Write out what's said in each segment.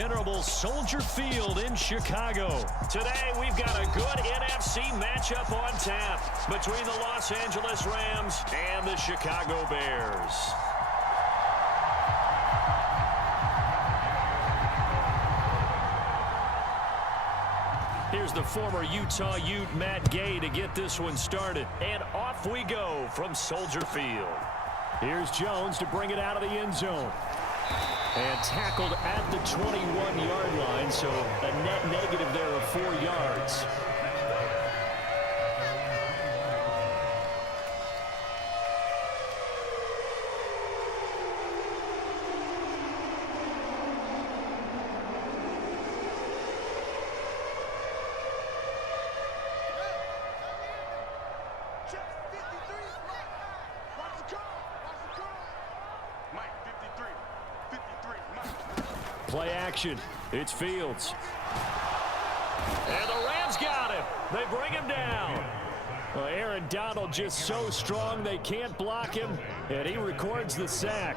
venerable Soldier Field in Chicago. Today, we've got a good NFC matchup on tap between the Los Angeles Rams and the Chicago Bears. Here's the former Utah Ute Matt Gay to get this one started. And off we go from Soldier Field. Here's Jones to bring it out of the end zone. And tackled at the 21-yard line, so a net negative there of 4 yards. Play action. It's Fields. And the Rams got him. They bring him down. Well, Aaron Donald just so strong they can't block him, and he records the sack.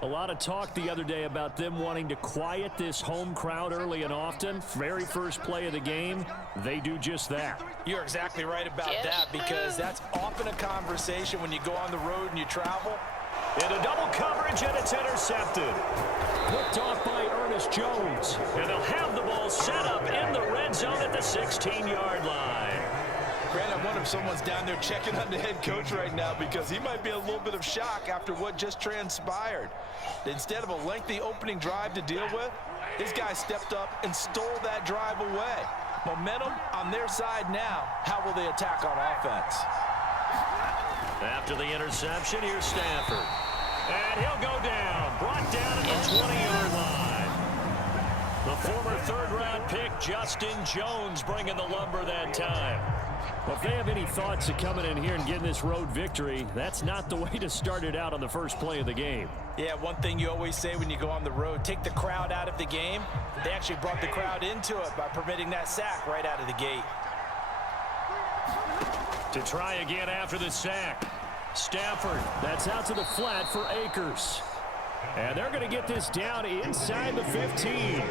A lot of talk the other day about them wanting to quiet this home crowd early and often. Very first play of the game, they do just that. You're exactly right about that, because that's often a conversation when you go on the road and you travel. Into double coverage, and it's intercepted. Picked off by Ernest Jones. And they'll have the ball set up in the red zone at the 16-yard line. Grant, I wonder if someone's down there checking on the head coach right now, because he might be a little bit of shock after what just transpired. Instead of a lengthy opening drive to deal with, this guy stepped up and stole that drive away. Momentum on their side now. How will they attack on offense? After the interception, here's Stafford. And he'll go down. Brought down at the 20-yard line. The former third-round pick, Justin Jones, bringing the lumber that time. Well, if they have any thoughts of coming in here and getting this road victory, that's not the way to start it out on the first play of the game. Yeah, one thing you always say when you go on the road, take the crowd out of the game. They actually brought the crowd into it by permitting that sack right out of the gate. To try again after the sack. Stafford, that's out to the flat for Akers. And they're going to get this down inside the 15.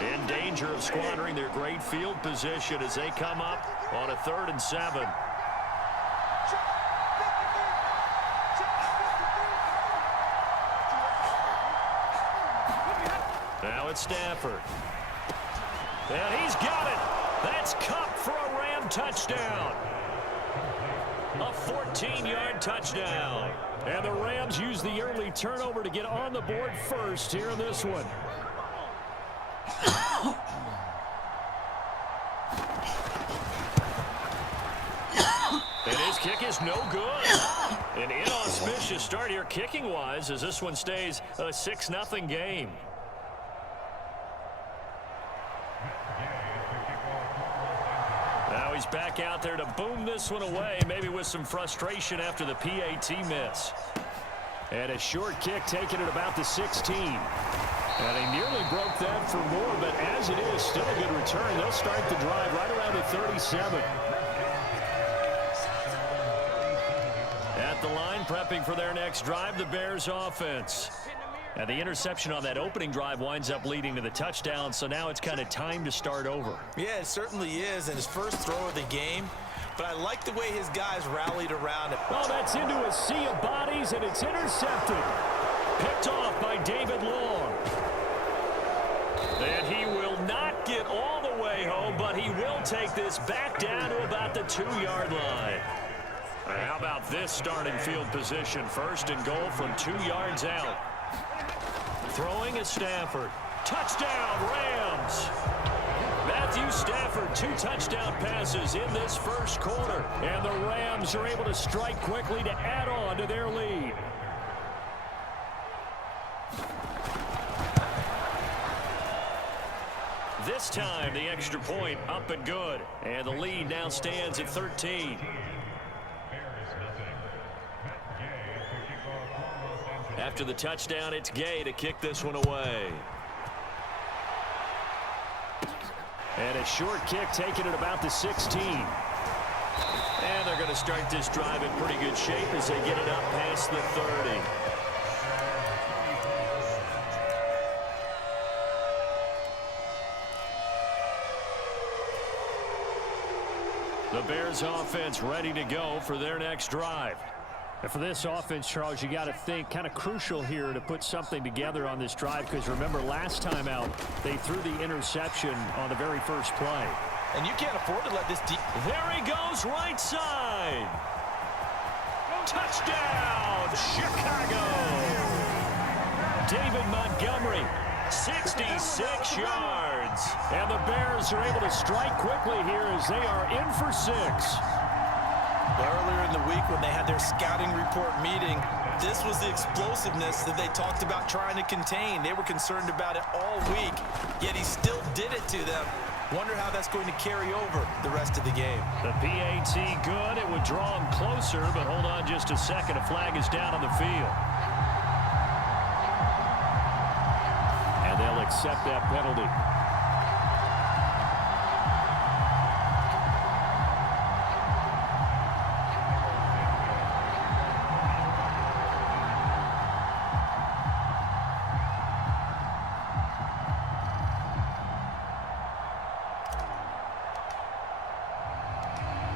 In danger of squandering their great field position as they come up on a 3rd and 7. Now it's Stafford. And he's got it. That's Cup for a Ram touchdown. A 14-yard touchdown. And the Rams use the early turnover to get on the board first here in this one. And his kick is no good. An inauspicious start here kicking-wise as this one stays a 6-0 game. Now he's back out there to boom this one away, maybe with some frustration after the PAT miss. And a short kick taken at about the 16. And he nearly broke that for more, but as it is, still a good return. They'll start the drive right around the 37. At the line, prepping for their next drive, the Bears offense. And the interception on that opening drive winds up leading to the touchdown, so now it's kind of time to start over. Yeah, it certainly is, and his first throw of the game. But I like the way his guys rallied around it. Oh, that's into a sea of bodies, and it's intercepted. Picked off by David Long. And he will not get all the way home, but he will take this back down to about the 2-yard line. How about this starting field position? 1st and goal from 2 yards out. Throwing is Stafford. Touchdown, Rams. Matthew Stafford, 2 touchdown passes in this first quarter. And the Rams are able to strike quickly to add on to their lead. This time, the extra point up and good. And the lead now stands at 13. After the touchdown, it's Gay to kick this one away. And a short kick taken at about the 16. And they're going to start this drive in pretty good shape as they get it up past the 30. The Bears offense ready to go for their next drive. And for this offense, Charles, you got to think kind of crucial here to put something together on this drive, because remember last time out they threw the interception on the very first play. And you can't afford to let this deep. There he goes, right side. Touchdown, Chicago. David Montgomery, 66 yards. And the Bears are able to strike quickly here as they are in for 6. Earlier in the week when they had their scouting report meeting, this was the explosiveness that they talked about trying to contain. They were concerned about it all week, yet he still did it to them. Wonder how that's going to carry over the rest of the game. The PAT good. It would draw him closer, but hold on just a second. A flag is down on the field. And they'll accept that penalty.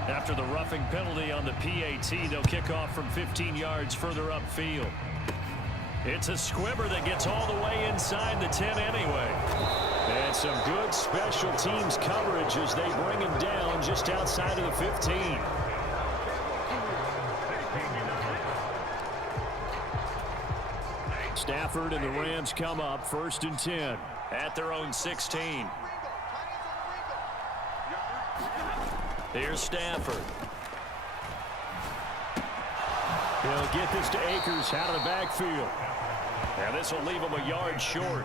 After the roughing penalty on the PAT, they'll kick off from 15 yards further upfield. It's a squibber that gets all the way inside the 10 anyway. And some good special teams coverage as they bring him down just outside of the 15. Stafford and the Rams come up 1st and 10 at their own 16. Here's Stafford. He'll get this to Akers out of the backfield. And this will leave him a yard short.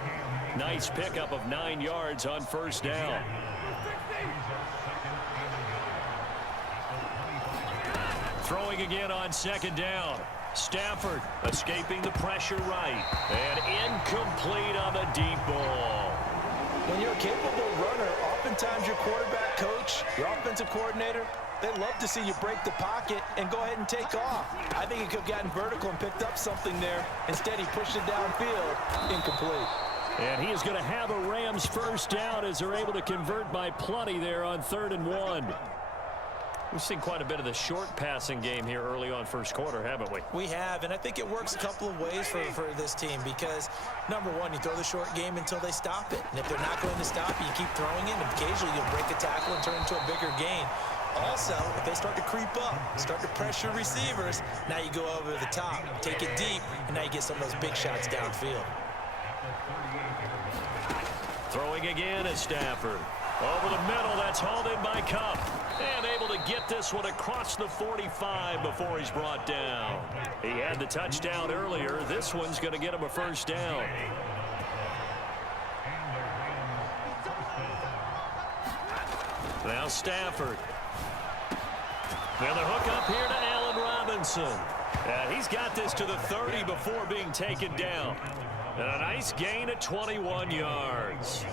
Nice pickup of 9 yards on 1st down. Throwing again on 2nd down. Stafford escaping the pressure right. And incomplete on the deep ball. When you're a capable runner, oftentimes your quarterback coach, your offensive coordinator, they love to see you break the pocket and go ahead and take off. I think he could have gotten vertical and picked up something there. Instead, he pushed it downfield, incomplete. And he is going to have a Rams 1st down as they're able to convert by plenty there on 3rd and 1. We've seen quite a bit of the short passing game here early on 1st quarter, haven't we? We have, and I think it works a couple of ways for this team because, number one, you throw the short game until they stop it. And if they're not going to stop it, you keep throwing it, and occasionally you'll break a tackle and turn it into a bigger gain. Also, if they start to creep up, start to pressure receivers, now you go over the top, take it deep, and now you get some of those big shots downfield. Throwing again is Stafford. Over the middle, that's hauled in by Cup. And able to get this one across the 45 before he's brought down. He had the touchdown earlier. This one's going to get him a 1st down. Now Stafford. Now the hook up here to Allen Robinson. He's got this to the 30 before being taken down. And a nice gain of 21 yards.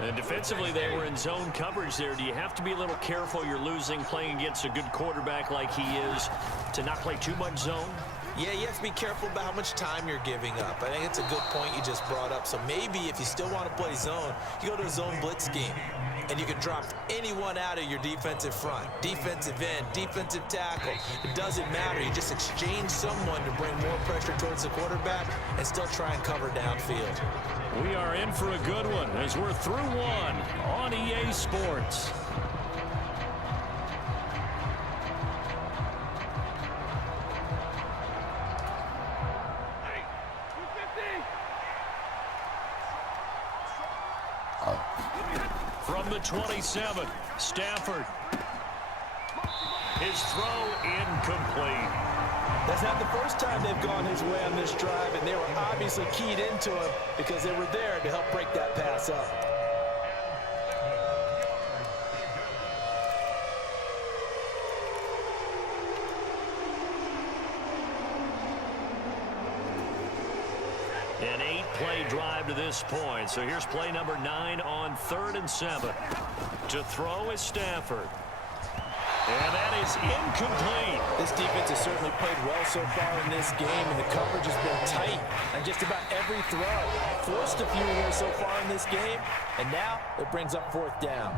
And defensively, they were in zone coverage there. Do you have to be a little careful you're losing playing against a good quarterback like he is to not play too much zone? Yeah, you have to be careful about how much time you're giving up. I think it's a good point you just brought up. So maybe if you still want to play zone, you go to a zone blitz scheme. And you can drop anyone out of your defensive front. Defensive end, defensive tackle. It doesn't matter. You just exchange someone to bring more pressure towards the quarterback and still try and cover downfield. We are in for a good one as we're through one on EA Sports. From the 27, Stafford. His throw incomplete. That's not the first time they've gone his way on this drive, and they were obviously keyed into him because they were there to help break that pass up. An play drive to this point. So here's play number 9 on 3rd and 7. To throw is Stafford. And that is incomplete. This defense has certainly played well so far in this game, and the coverage has been tight on just about every throw. Forced a few here so far in this game, and now it brings up 4th down.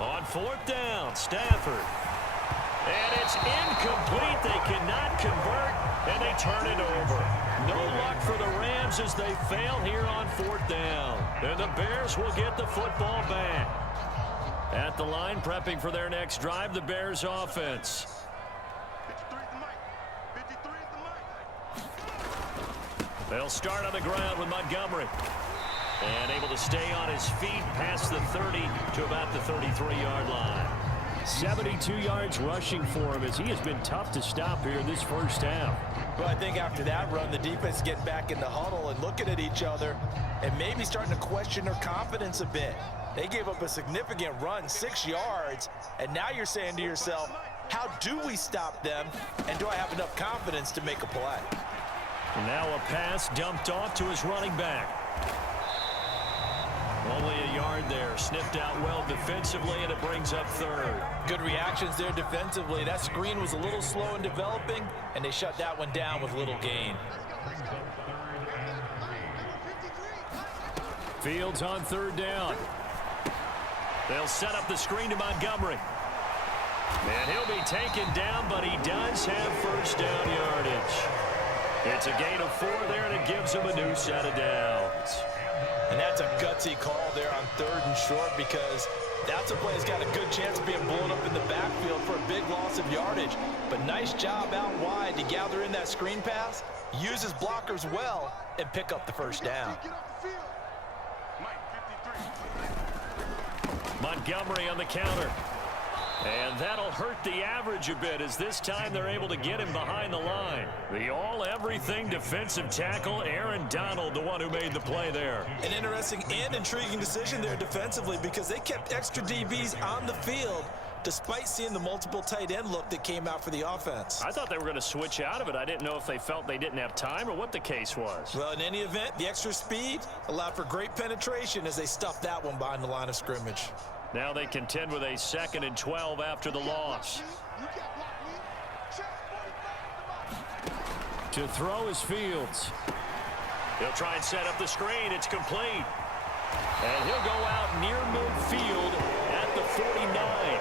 On 4th down, Stafford. And it's incomplete. They cannot convert, and they turn it over. No luck for the Rams as they fail here on 4th down. And the Bears will get the football back. At the line, prepping for their next drive, the Bears offense. They'll start on the ground with Montgomery. And able to stay on his feet past the 30 to about the 33-yard line. 72 yards rushing for him as he has been tough to stop here this first half. Well, I think after that run, the defense is getting back in the huddle and looking at each other and maybe starting to question their confidence a bit. They gave up a significant run, 6 yards, and now you're saying to yourself, how do we stop them, and do I have enough confidence to make a play? And now a pass dumped off to his running back. Only a yard there. Sniffed out well defensively, and it brings up 3rd. Good reactions there defensively. That screen was a little slow in developing, and they shut that one down with little gain. Fields on 3rd down. They'll set up the screen to Montgomery. And he'll be taken down, but he does have 1st down yardage. It's a gain of 4 there, and it gives him a new set of downs. And that's a gutsy call there on 3rd and short, because that's a play that's got a good chance of being blown up in the backfield for a big loss of yardage. But nice job out wide to gather in that screen pass, use his blockers well, and pick up the 1st down. Montgomery on the counter. And that'll hurt the average a bit as this time they're able to get him behind the line. The all-everything defensive tackle, Aaron Donald, the one who made the play there. An interesting and intriguing decision there defensively, because they kept extra DBs on the field despite seeing the multiple tight end look that came out for the offense. I thought they were going to switch out of it. I didn't know if they felt they didn't have time or what the case was. Well, in any event, the extra speed allowed for great penetration as they stuffed that one behind the line of scrimmage. Now they contend with a 2nd and 12 after the loss. To throw is Fields. He'll try and set up the screen. It's complete. And he'll go out near midfield at the 49.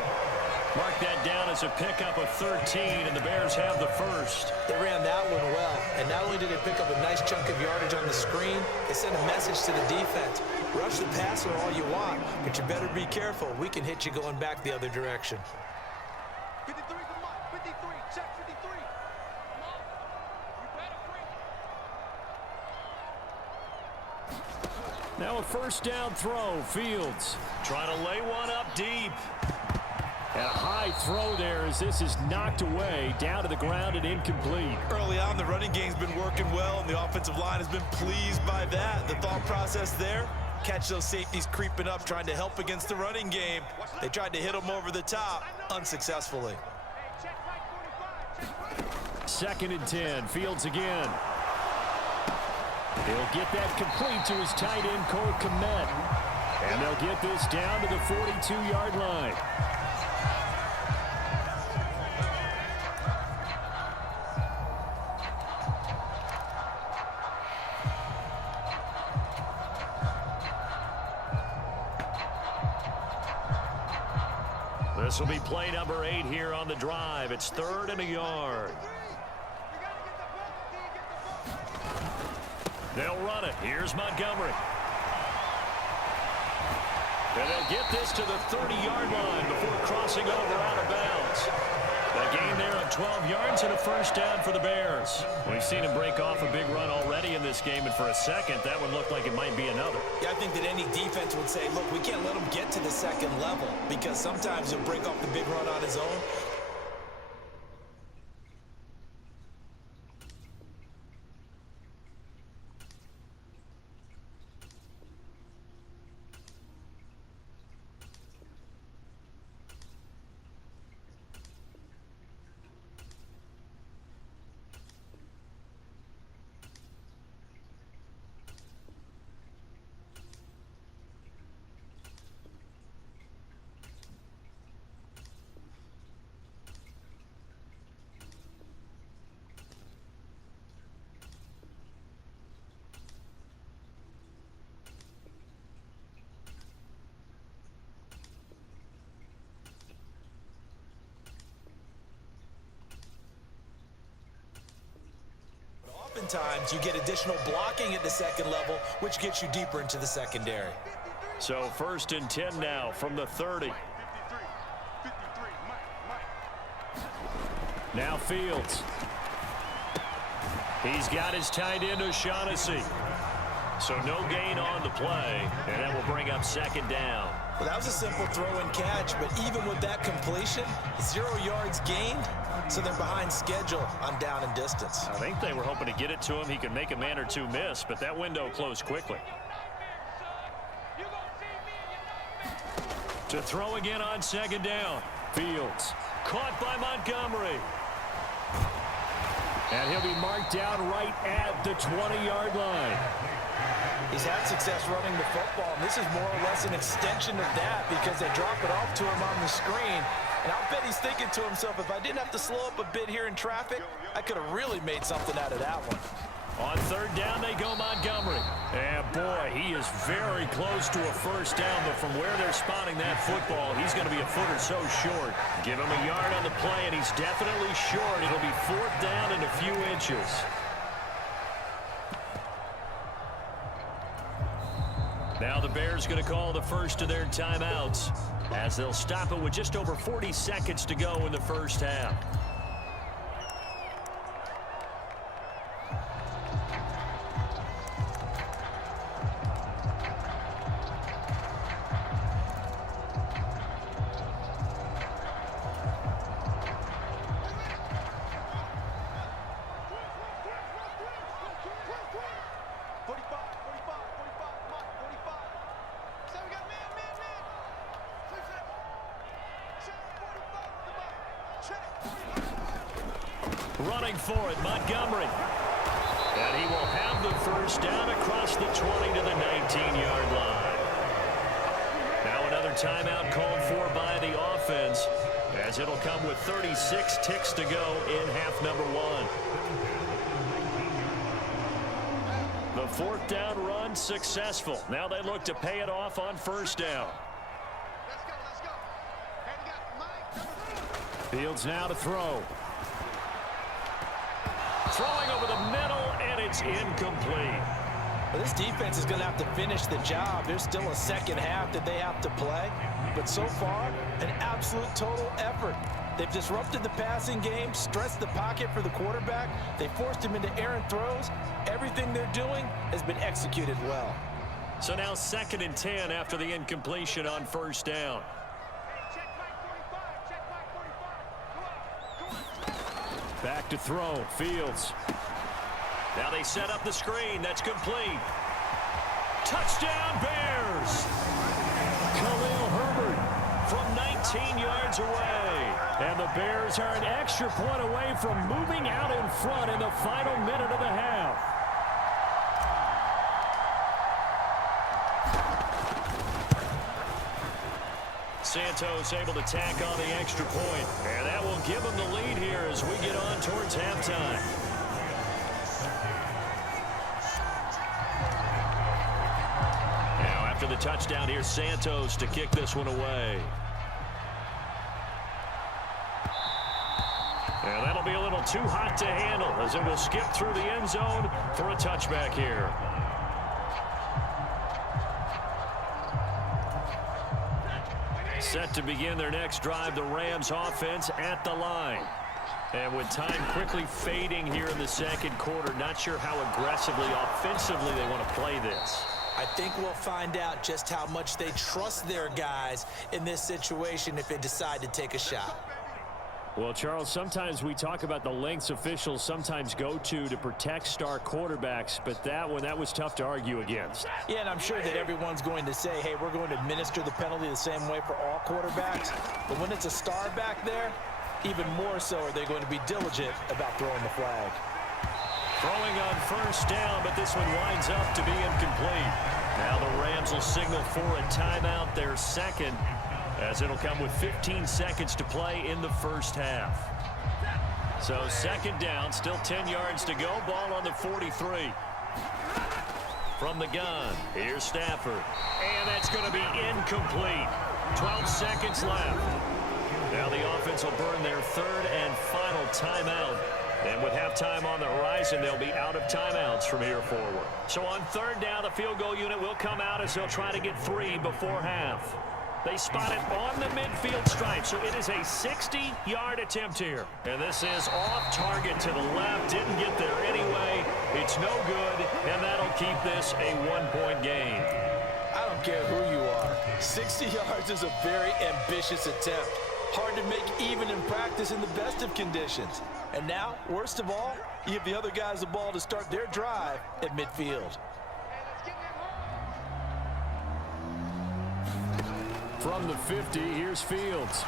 Mark that down as a pickup of 13, and the Bears have the 1st. They ran that one well, and not only did they pick up a nice chunk of yardage on the screen, they sent a message to the defense. Rush the passer all you want, but you better be careful. We can hit you going back the other direction. 53, come on. 53, check 53. Come on. You better free. Now a 1st down throw. Fields trying to lay one up deep. And a high throw there as this is knocked away, down to the ground and incomplete. Early on, the running game's been working well, and the offensive line has been pleased by that. The thought process there, catch those safeties creeping up, trying to help against the running game. They tried to hit them over the top, unsuccessfully. 2nd and 10, Fields again. He'll get that complete to his tight end, Cole Kmet. And they'll get this down to the 42-yard line. This will be play number 8 here on the drive. It's 3rd and a yard. They'll run it. Here's Montgomery. And they'll get this to the 30-yard line before crossing over out of bounds. A gain there of 12 yards and a 1st down for the Bears. We've seen him break off a big run already in this game, and for a second, that one looked like it might be another. Yeah, I think that any defense would say, look, we can't let him get to the 2nd level, because sometimes he'll break off the big run on his own. oftentimes you get additional blocking at the second level, which gets you deeper into the secondary. So 1st and 10 now from the 30. Now Fields. He's got his tight end O'Shaughnessy. So no gain on the play, and that will bring up 2nd down. Well, that was a simple throw and catch, but even with that completion, 0 yards gained, so they're behind schedule on down and distance. I think they were hoping to get it to him. He could make a man or two miss, but that window closed quickly. To throw again on 2nd down. Fields caught by Montgomery. And he'll be marked down right at the 20-yard line. He's had success running the football, and this is more or less an extension of that because they drop it off to him on the screen. And I'll bet he's thinking to himself, if I didn't have to slow up a bit here in traffic, I could have really made something out of that one. On 3rd down, they go Montgomery. And boy, he is very close to a 1st down, but from where they're spotting that football, he's going to be a foot or so short. Give him a yard on the play, and he's definitely short. It'll be 4th down and a few inches. Now the Bears going to call the first of their timeouts as they'll stop it with just over 40 seconds to go in the 1st half. Running for it, Montgomery. And he will have the 1st down across the 20 to the 19-yard line. Now another timeout called for by the offense, as it'll come with 36 ticks to go in half number 1. The 4th down run successful. Now they look to pay it off on 1st down. Let's go. Hey, we got Mike. Fields now to throw. Throwing over the middle, and it's incomplete. Well, this defense is going to have to finish the job. There's still a 2nd half that they have to play. But so far, an absolute total effort. They've disrupted the passing game, stressed the pocket for the quarterback. They forced him into errant throws. Everything they're doing has been executed well. So now 2nd and 10 after the incompletion on 1st down. Back to throw. Fields. Now they set up the screen. That's complete. Touchdown, Bears! Khalil Herbert from 19 yards away. And the Bears are an extra point away from moving out in front in the final minute of the half. Santos able to tack on the extra point, and that will give them the lead here as we get on towards halftime. Now after the touchdown, here's Santos to kick this one away. And that'll be a little too hot to handle as it will skip through the end zone for a touchback here. Set to begin their next drive, the Rams offense at the line. And with time quickly fading here in the 2nd quarter, not sure how aggressively, offensively they want to play this. I think we'll find out just how much they trust their guys in this situation if they decide to take a shot. Well, Charles, sometimes we talk about the lengths officials sometimes go to protect star quarterbacks, but that was tough to argue against. Yeah, and I'm sure that everyone's going to say, hey, we're going to administer the penalty the same way for all quarterbacks. But when it's a star back there, even more so are they going to be diligent about throwing the flag. Throwing on 1st down, but this one winds up to be incomplete. Now the Rams will signal for a timeout, their 2nd, as it'll come with 15 seconds to play in the 1st half. So 2nd down, still 10 yards to go. Ball on the 43. From the gun, here's Stafford. And that's going to be incomplete. 12 seconds left. Now the offense will burn their 3rd and final timeout And with halftime on the horizon, they'll be out of timeouts from here forward. So on third down, the field goal unit will come out as they'll try to get 3 before half. They spot it on the midfield stripe, so it is a 60-yard attempt here. And this is off target to the left. Didn't get there anyway. It's no good, and that'll keep this a 1-point game. I don't care who you are. 60 yards is a very ambitious attempt. Hard to make even in practice in the best of conditions. And now, worst of all, you give the other guys the ball to start their drive at midfield. From the 50, here's Fields.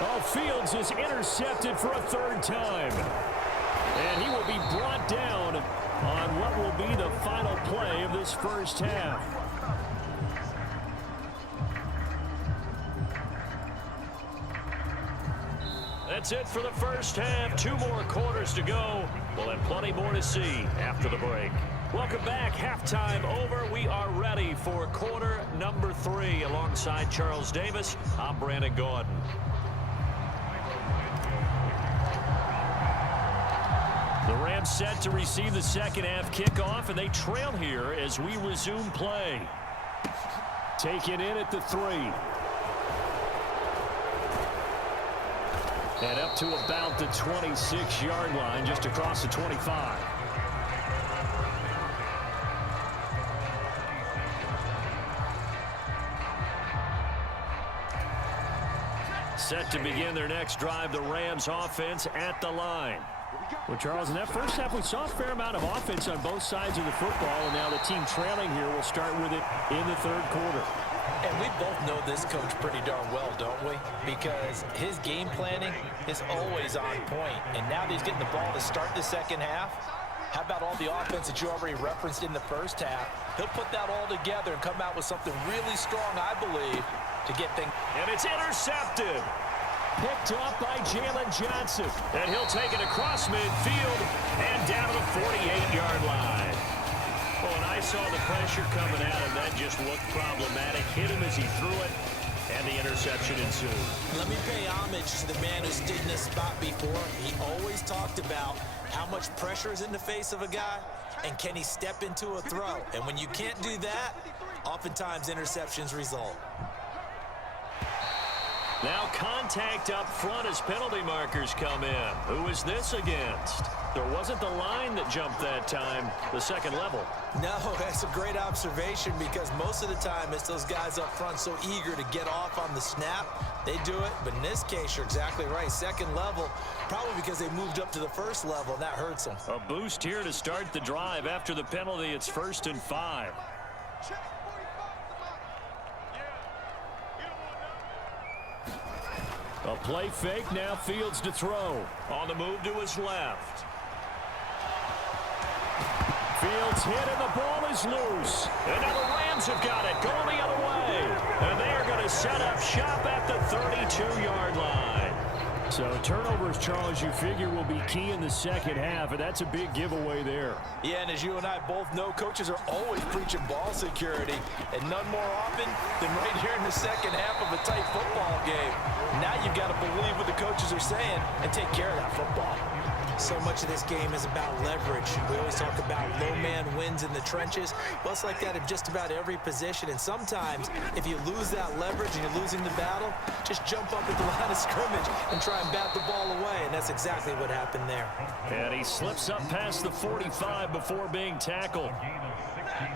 Oh, Fields is intercepted for a 3rd time. And he will be brought down on what will be the final play of this first half. That's it for the first half. 2 more quarters to go. We'll have plenty more to see after the break. Welcome back. Halftime over. We are ready for quarter number 3. Alongside Charles Davis, I'm Brandon Gordon. The Rams set to receive the second half kickoff, and they trail here as we resume play. Taken in at the 3. And up to about the 26-yard line, just across the 25. Set to begin their next drive, the Rams offense at the line. Well, Charles, in that first half, we saw a fair amount of offense on both sides of the football, and now the team trailing here will start with it in the 3rd quarter. And we both know this coach pretty darn well, don't we? Because his game planning is always on point. And now that he's getting the ball to start the second half, how about all the offense that you already referenced in the first half? He'll put that all together and come out with something really strong, I believe, to get things. And it's intercepted. Picked off by Jalen Johnson. And he'll take it across midfield and down to the 48-yard line. Well, when I saw the pressure coming at him, that just looked problematic. Hit him as he threw it, and the interception ensued. Let me pay homage to the man who stood in this spot before. He always talked about how much pressure is in the face of a guy, and can he step into a throw. And when you can't do that, oftentimes interceptions result. Now contact up front as penalty markers come in. Who is this against? There wasn't the line that jumped that time, the second level. No, that's a great observation because most of the time it's those guys up front so eager to get off on the snap. They do it, but in this case, you're exactly right. Second level, probably because they moved up to the first level, and that hurts them. A boost here to start the drive. After the penalty, it's 1st and 5. A play fake, now Fields to throw. On the move to his left. Fields hit and the ball is loose. And now the Rams have got it, going the other way. And they are going to set up shop at the 32-yard line. So turnovers, Charles, you figure will be key in the second half, and that's a big giveaway there. Yeah, and as you and I both know, coaches are always preaching ball security, and none more often than right here in the second half of a tight football game. Now you've got to believe what the coaches are saying and take care of that football. So much of this game is about leverage. We always talk about low man wins in the trenches. Well, it's like that in just about every position. And sometimes, if you lose that leverage and you're losing the battle, just jump up at the line of scrimmage and try and bat the ball away. And that's exactly what happened there. And he slips up past the 45 before being tackled.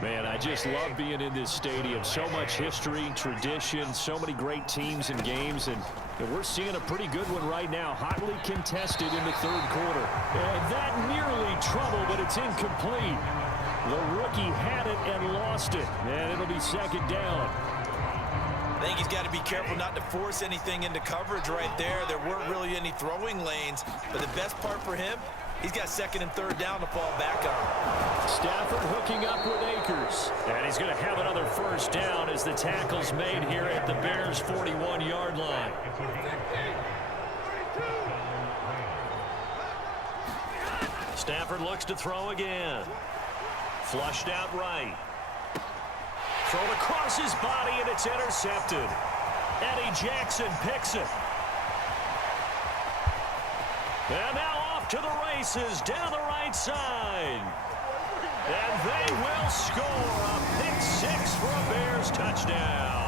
Man, I just love being in this stadium. So much history, tradition, so many great teams and games, and we're seeing a pretty good one right now, hotly contested in the 3rd quarter. And that nearly trouble, but it's incomplete. The rookie had it and lost it, and it'll be 2nd down. I think he's got to be careful not to force anything into coverage right there. There weren't really any throwing lanes, but the best part for him, he's got 2nd and 3rd down to fall back on. Stafford hooking up with Akers. And he's going to have another 1st down as the tackle's made here at the Bears' 41-yard line. Stafford looks to throw again. Flushed out right. Thrown across his body, and it's intercepted. Eddie Jackson picks it. And now off to the races down the right side. And they will score a pick six for a Bears touchdown.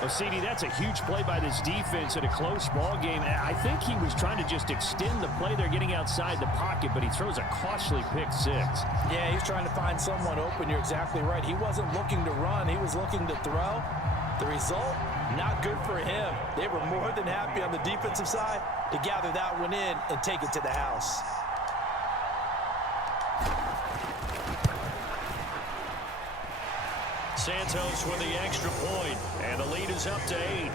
Well, CD, that's a huge play by this defense in a close ball game. I think he was trying to just extend the play. They're getting outside the pocket, but he throws a costly pick six. Yeah, he's trying to find someone open. You're exactly right. He wasn't looking to run. He was looking to throw. The result, not good for him. They were more than happy on the defensive side to gather that one in and take it to the house. Santos with the extra point, and the lead is up to 8.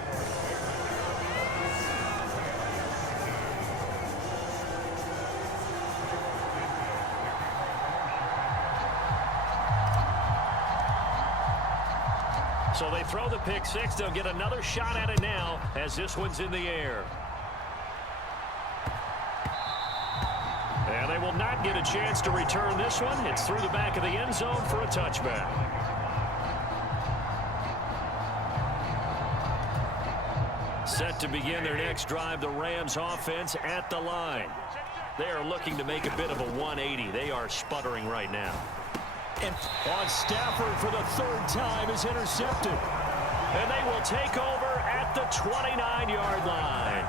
So they throw the pick six. They'll get another shot at it now as this one's in the air. And they will not get a chance to return this one. It's through the back of the end zone for a touchback. Set to begin their next drive, the Rams offense at the line. They are looking to make a bit of a 180. They are sputtering right now. And on Stafford for the third time is intercepted. And they will take over at the 29-yard line.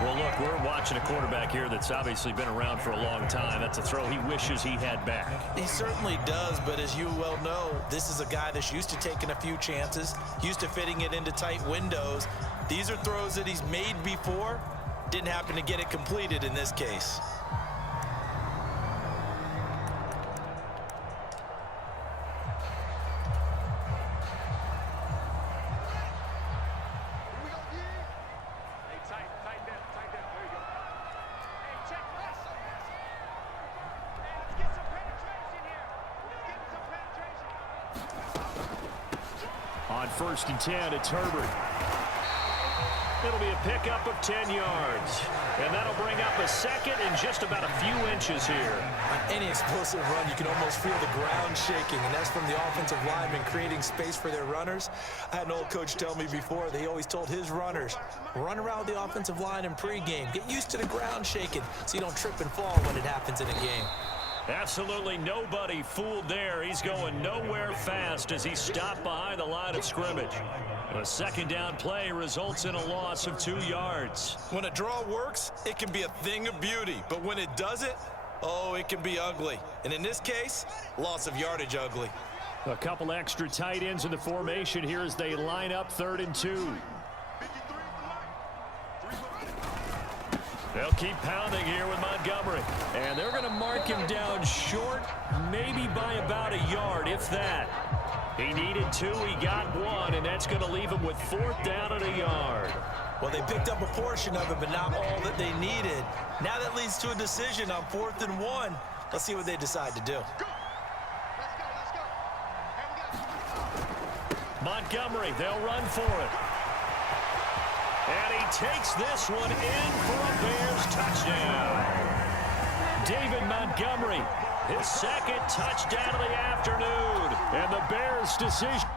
Well, look, we're watching a quarterback here that's obviously been around for a long time. That's a throw he wishes he had back. He certainly does, but as you well know, this is a guy that's used to taking a few chances, used to fitting it into tight windows. These are throws that he's made before. Didn't happen to get it completed in this case. On 1st and 10, it's Herbert. It'll be a pickup of 10 yards. And that'll bring up a second in just about a few inches here. On any explosive run, you can almost feel the ground shaking, and that's from the offensive linemen creating space for their runners. I had an old coach tell me before, they always told his runners, run around the offensive line in pregame. Get used to the ground shaking so you don't trip and fall when it happens in a game. Absolutely nobody fooled there. He's going nowhere fast as he stopped behind the line of scrimmage. A second down play results in a loss of 2 yards. When a draw works, it can be a thing of beauty. But when it doesn't, oh, it can be ugly. And in this case, loss of yardage ugly. A couple extra tight ends in the formation here as they line up 3rd and 2. They'll keep pounding here with Montgomery. And they're going to mark him down short, maybe by about a yard, if that. He needed 2, he got 1, and that's going to leave him with 4th down and a yard. Well, they picked up a portion of it, but not all that they needed. Now that leads to a decision on 4th and 1. Let's see what they decide to do. Montgomery, they'll run for it. And he takes this one in for a Bears touchdown. David Montgomery, his second touchdown of the afternoon. And the Bears' decision